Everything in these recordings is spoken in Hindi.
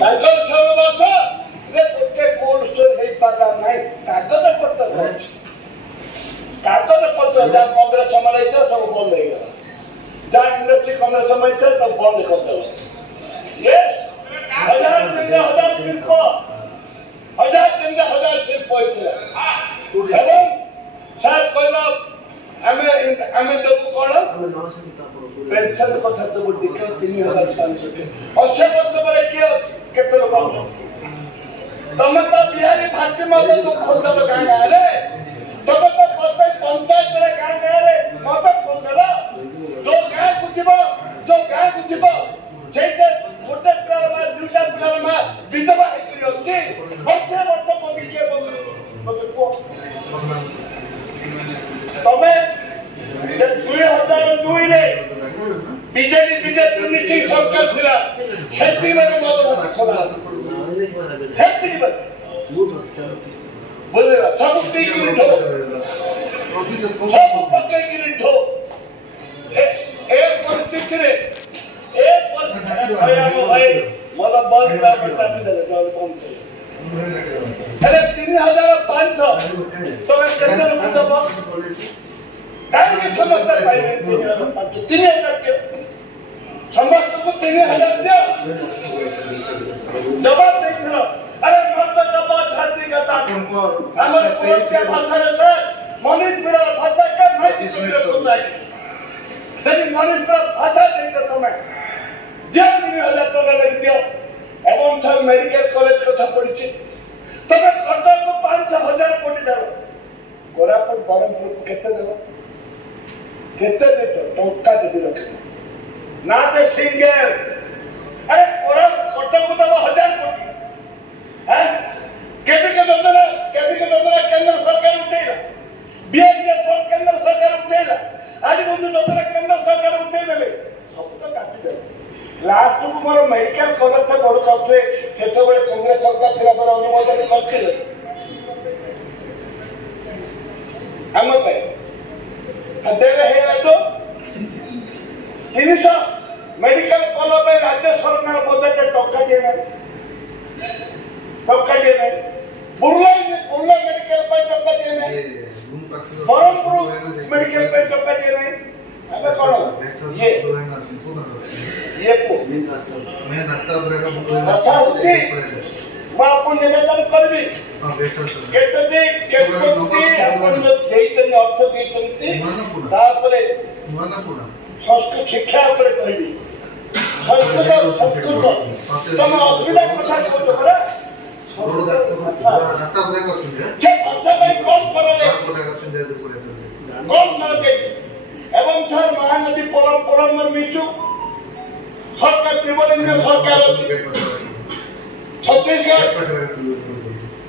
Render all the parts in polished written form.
ତାଙ୍କର 6 ବର୍ଷ ଗୋଟେ କୋଲ୍ଡ ଷ୍ଟୋର ହେଇପାରିଲା ନାହିଁ। କାଗଜପତ୍ର ଅଛି, କାଗଜପତ୍ର ଯାହା କଂଗ୍ରେସ ସମୟ ହେଇଥିଲା ସବୁ ବନ୍ଦ ହେଇଗଲା, ଯାହା ଇଣ୍ଡଷ୍ଟ୍ରି କଂଗ୍ରେସ ସମୟ ହେଇଥିଲା ସବୁ ବନ୍ଦ କରିଦେଲା। ହଜାର ଶିଳ୍ପ ହଜାର ଶିଳ୍ପ ହେଇଥିଲା ଏବଂ ସାର୍ କହିଲା ଆମେ ଦେବୁ କଣ ପେନସନ କଥା ଦେବୁ ଟିକେ 3500 80 ବର୍ଷ ପରେ କିଏ ଅଛି କେତେ ଲୋକ ତମେ ତ ବିହାରୀ ଭାଟି ମଦ ଖୋଲିଦେଲ ଗାଁ ଗାଁରେ, ତମେ ତ ପ୍ରତ୍ୟେକ ପଞ୍ଚାୟତରେ ଗାଁ ଗାଁରେ ମଦ ଖୋଲିଦେଲ। ଯୋଉ ଗାଁକୁ ଯିବ ସେଇଟା ଗୋଟେ ପିଲାର ମା ଦୁଇଟା ପିଲାର ମା ବିଧବା ହେଇକରି ଅଛି। 80 ବର୍ଷ ମୋଦି କିଏ ତମେ 2002ରେ ବିଜେପି ମିଶିକି ସରକାର ଥିଲା, ସେତିକିବେଳେ ମଦ ଖୋଲା ସେତିକି ବୁଝିଲା ସବୁ ପିଇକିରି ଢୋ ସବୁ ପକେଇକିରି ଢୋ ଏ ପରିସ୍ଥିତିରେ ମଦ ବନ୍ଦ ଚାପିଦେଲେ ହେଲେ 3500 ତମେ କେତେ ଲୋକ ଦେବ? କାହିଁକି ସମସ୍ତେ ପାଇବେ 3000 ସମସ୍ତଙ୍କୁ 3000 ଦିଅ ଜବାବ ଦେଇଥିଲ। अरे मत जब छाती का ଆମର କୋର୍ଟିଆ ଭାଷାରେ ସାର୍ ମନୀଷ ମିର ଭାଷା କେ ମାଇତି ମିର ସୁନାଇ ଯଦି ମନୀଷ ମିର ଭାଷା ଦେଇଛ ତମେ ଦିଅ 3000 ଟଙ୍କା ଲାଗି ଦିଅ ଏବଂ ସାର୍ ମେଡିକାଲ କଲେଜ କଥା ପଡିଛି ତମେ କଟକକୁ 5000 କୋଟି ଦେବ କୋରାପୁଟ ବରହମପୁର କେତେ ଦେବ କେତେ ଦେବ ଟଙ୍କା ଦେବି ରଖିବ ନା ଯେ ସିଙ୍ଗଲ अरे कटक देव 1000 कोटी केंद्र सरकार उठेगा बीएसएफ केंद्र सरकार उठेगा आज बंधु योजना केंद्र सरकार उठेदेले सब तो काटिदे लास्ट को मोर मेडिकल कलेज बड़ करते केतबेले कांग्रेस सरकार थिला पर अनुमोदन करथिले हम पे देले हे तो 300 मेडिकल कॉलेज में राज्य सरकार बजट टका दिए ना बुर्ला मेडिकल पे टका दिए ना बरहमपुर मेडिकल पे टका दिए ना अबे कौन ये मैं नाश्ता करेगा अच्छा होती मैं आपको निवेदन करबी केतने अपन देइतनी अर्थ देइतनी तापरे संस्कृत शिक्षा पर कहबी संस्कृत तुम असुविधा कथा कहतो परा रास्ता पूरा करछुंजे जे भाषा भाई कौन करले कौन न दे एवं सर महानदी परम मिचु सरकार त्रिवेणी सरकार छत्तीसगढ़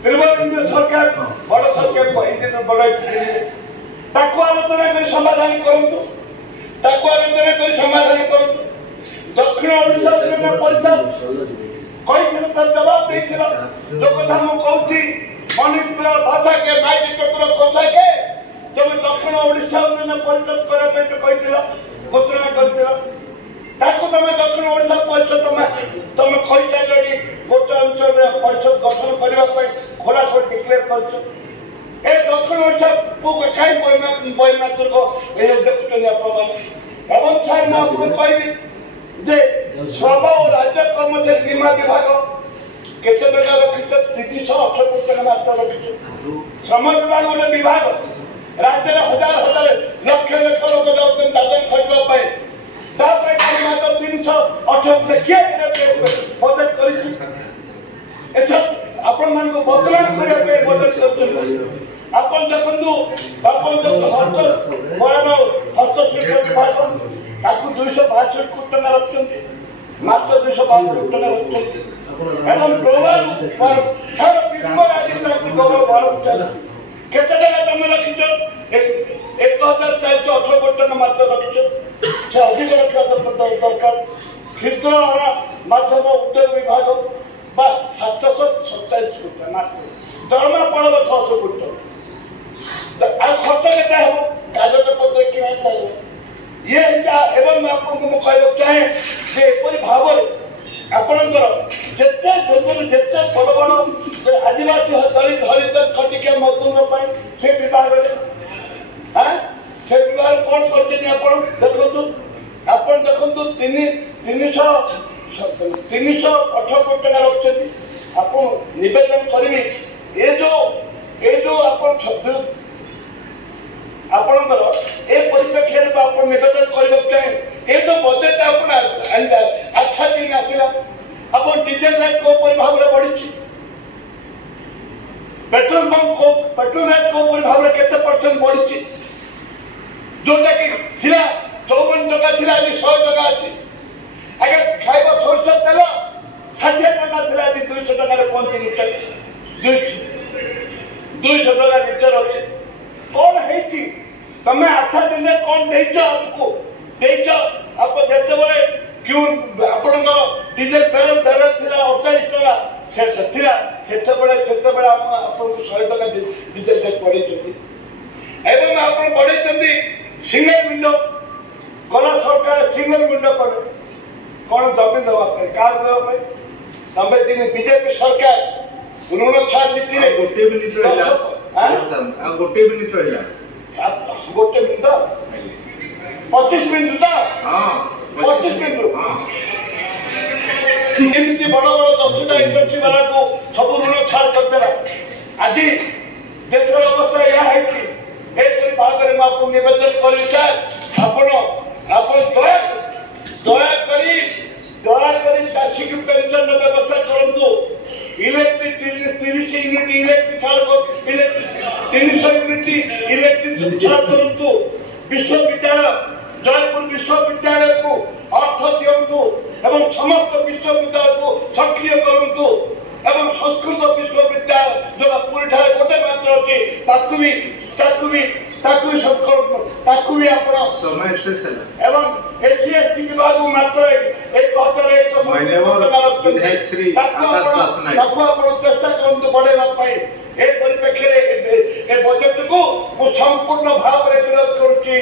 त्रिवेणी सरकार बड़ सरकार कहते बड़ ताको आलोचना कर समाधान करंतु ताको आलोचना कर समाधान करंतु दक्षिण ओडिशा में परिषद कोई तर जवाब देथिला जो कथा मु कहूची मणिपुर भाषा के माइटी चक्र कोसा के तुम दक्षिण ओडिशा में परिषद करा पे कहिथिला घोषणा करथिला ताको तमे दक्षिण ओडिशा परिषद तमे कहि जालडी गोटे अंचल रे परिषद गठन करबा पई खोला छोड़ डिक्लेयर करछु ए दक्षिण ओडिशा को काई बयमातुर को ए देखुचनी अपन एवं छाय ना आपको कहबी जे श्रम और राज्य कर्मचारी बीमा विभाग केते बेला रखित 368 कोटी टका मात्र रखित श्रम विभाग गोटे विभाग राज्य हजार लक्ष लोक जाऊँ दादन खटवा मात्र 368 किए बजेट कर आपण मान बदलाव करने बजेट कर आपण देखु हस्तशिल्प विभाग ताकू 262 कोटी टका रखते मात्र 262 कोटी टका रखते एवं ग्लोबल सारा विश्व राजनीति ग्लोबल भारत केते जगह तुम रखिछ 1418 कोटी टका मात्र रखिछ से अधिक रखा दरकार क्षुद्र मध्यम उद्योग विभाग 727 कोटी मात्र दरमा पड़ब 600 कोटी खर्च केते हो कागज पत्र कि ये एवं आपको मुझे कहना चाहे जे भाव आपणकर जिते जिते बड़ बड़ आदिवासी दलित हरित खटिकिया मजदूर से विभाग से विभाग कौन कर देखु देखु 318 कोटी टका रखुच्च आप नवेदन करी ये जो आपणकर ए परिप्रेक्षी आप नवेदन करने चाहे ये तो बजेट अच्छा दिन आसला आप डीजेल रेट कौ भाव में बढ़ी पेट्रोल रेट कौ भाव में केते % बढ़ी जोटा कि 54 टका थी आज 100 टका अच्छी आगे खाइब सोर्स तेल 60 टका थी आज 200 टका पहुंची 200 टका लीटर अच्छे कौन है तमें 8 दिन कौन आपको आप जिते क्यों आपण डीजेल बेरल थी 48 टका से 100 टका डीजेल रेट बढ़े एवं आप बढ़े सिंगल विंडो गला सरकार सिंगल विंडो कले कौन जमी देवाई क्या देवाई तमें दिन बीजेपी सरकार ऋण छाड़ नीति गोटे मिनिट गोटे मिनिट गोटे मिनिट 25 मिनिट तो 25 मिनिट एमती बड़ बड़ 10टा इंडस्ट्री वाला को सब ऋण छाड़ करदेला आज देश अवस्था यह है भाव में आपको निवेदन करी सर दयाकोरी चाषी की पेंशन व्यवस्था करूँ इलेक्ट्रिक 30 यूनिट इलेक्ट्रिक छाड़ 300 यूनिट इलेक्ट्रिक छाड़ करूँ विश्वविद्यालय जयपुर विश्वविद्यालय को अर्थ दिंतु एवं समस्त विश्वविद्यालय को सक्रिय करूँ एवं संस्कृत विश्वविद्यालय जो पुरी ठारे गोटे मात्र अच्छी समय शेष एवं एससी एसटी विभाग मात्र 1001 चेष्टा करते बढ़ेगा परिप्रेक्षी बजेट को संपूर्ण भाव में विरोध करुच्ची